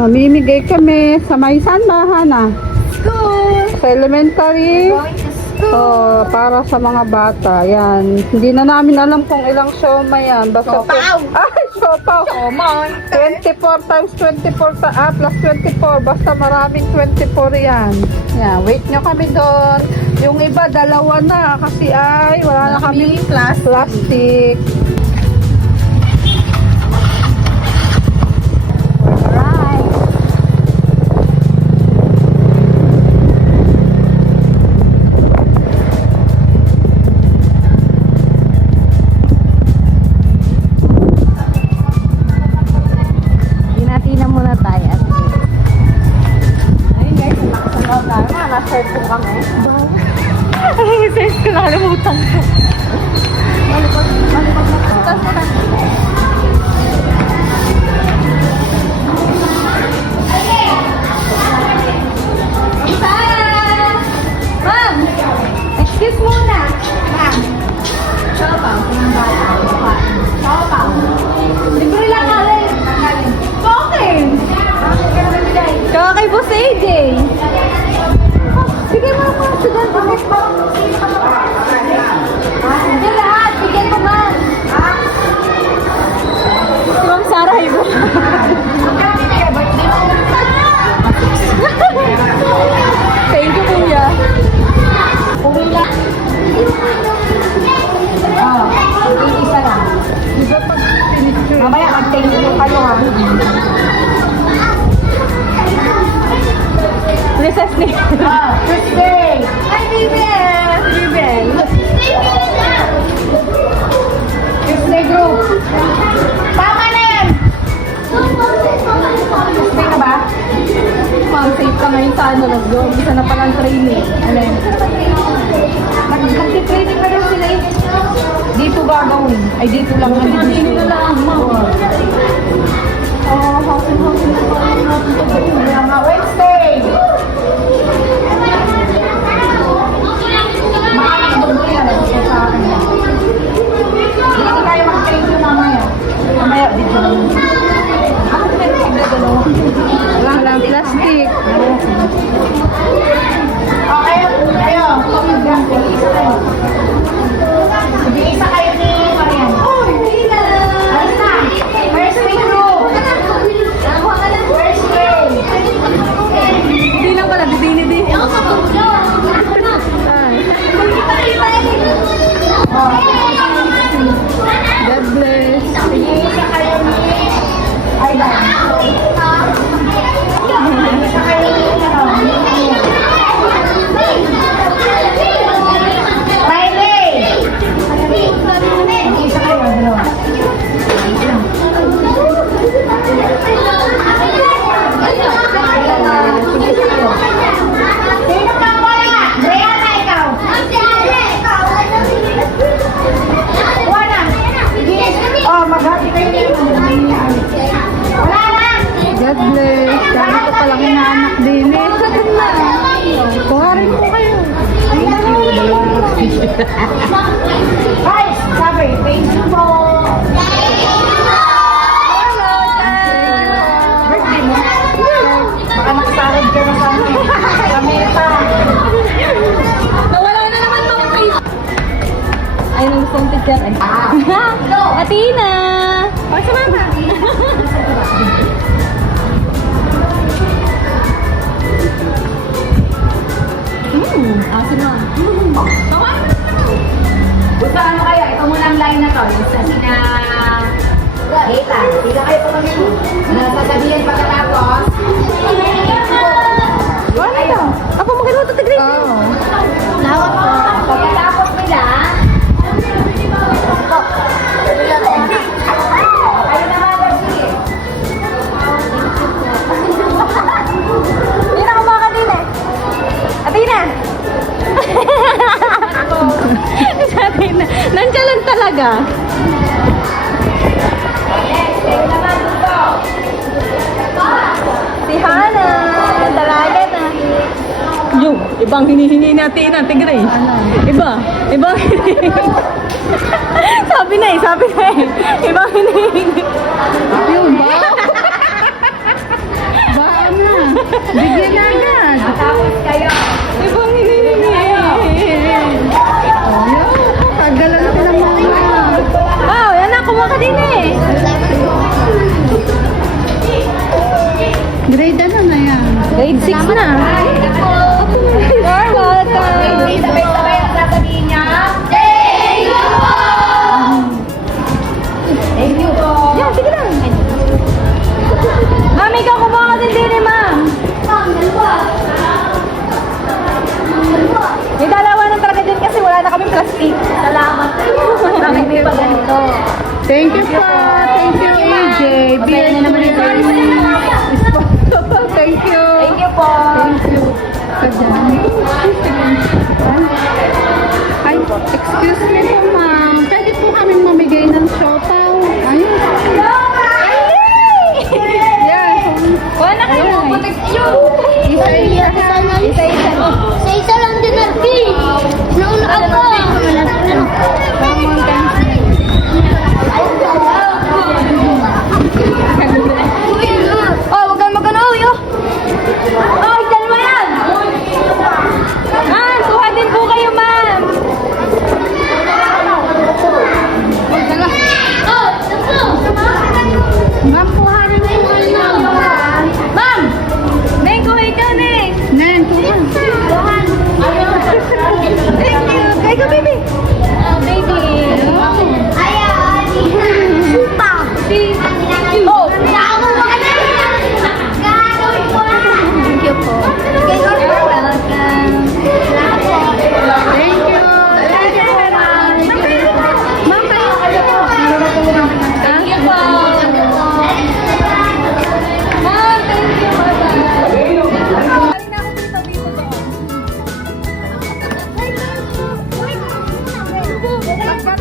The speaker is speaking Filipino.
Mamimigay kami sa may saan ba, Hana? School! Sa elementary. Going to school! So, para sa mga bata. Yan. Hindi na namin alam kung ilang siomay yan. Basta Siopaw! Ay, siopaw! Siomay! 24 times 24 plus 24. Basta maraming 24 yan. Yan. Wait nyo kami doon. Yung iba, dalawa na. Kasi ay, wala na kami plastic. Nasa-serve po kami. Ay, serve ko, nakalimutan ko. Malipag na po. Ma'am! Excuse muna! Ma'am! Siopaw. Siopaw. Libre lang kami. Okay! Kaya kay Boss AJ. Sige mo mga estudyante. Hindi lahat. Bigyan mo ma'am. Si Ma'am Sarah Ibo. Thank you, kuya. Uwi lang. Isa lang. Mamaya mag-thank you kayo ha. Recess ni. Tuesday. Hi, Bibel. Bibel. Tuesday group. Tama na yan. Tuesday na ba? Ma'am, safe ka ngayon sa ano, nag-go. Isa na palang training. Ano yun? Mag-training na rin sila eh. Dito gagawin. Ay, dito lang. Dito na lang, ma'am. Oh, housing na pala natin ito. Mga Wednesday. Makakagod yan. Sa akin yan. Hindi tayo mag-thank you mamaya. Mamaya, dito lang. Ako meron sila dalawa. Walang plastic. Okay, kayo. Isa kayo ni Marian. Alis na. First week group. First week. Hindi lang pala, bibini. God bless. Isa kayo ni Aidan. Isa kayo ni Friday. Isa kayo, dalawa. Sino pa wala? Brianna, ikaw. Wala. Oh, maghati kayo dito. Wala na. God bless. Dami ko palang inaanak din eh. Kuharin ko kayo. Guys, sabi, thank you po. Birthday mo? Baka nakasarad ka na sa amin. Kami pa. Nawala na naman mga kayo. Ay, nang gusto kong teacher eh. Atina! O, sa mama. Asin mo. Gusto ano kaya? Ito muna ang line na to. Yung sa sina... Kita. Kita kayo pa kami. Sasabihin pagkatapos. Ano ito? Ako magkano ito tigray? Oo. Lawak po. Pagkatapos nila... Kayo na mga sige. Hindi na kumaka din eh. Atina! Atina. Nandiyan lang talaga. Si Hana. Talaga na. Yung, ibang hinihingi natin na tigray. Iba. Ibang hinihingi. Sabi na eh. Ibang hinihingi. Yung ba? Thank you po. Thank you, AJ. Masaya na naman ito. Thank you. Thank you po. Thank you. Ay, excuse me po, ma'am. Pwede po kami mamigay ng siopaw. Ayun. Yes. Wala na kayo. Putik yun. Isa-isa. Isa lang din natin. Noon ako. Oh, huwag kang magano, yo. Oh, dalawa yan. Ma'am, kuha din po kayo, ma'am. Ma'am, kuhanin mo yung ano. Ma'am! Neng, kuha ikaw, Neng. Nen, kuhan. Thank you. Kaya ka, baby. Oh, baby. Ayan. Supa. Oh, Thank you po. you're welcome. Thank you. Ma'am, kayo po. Thank you po. Ma'am, thank you. Bye-bye.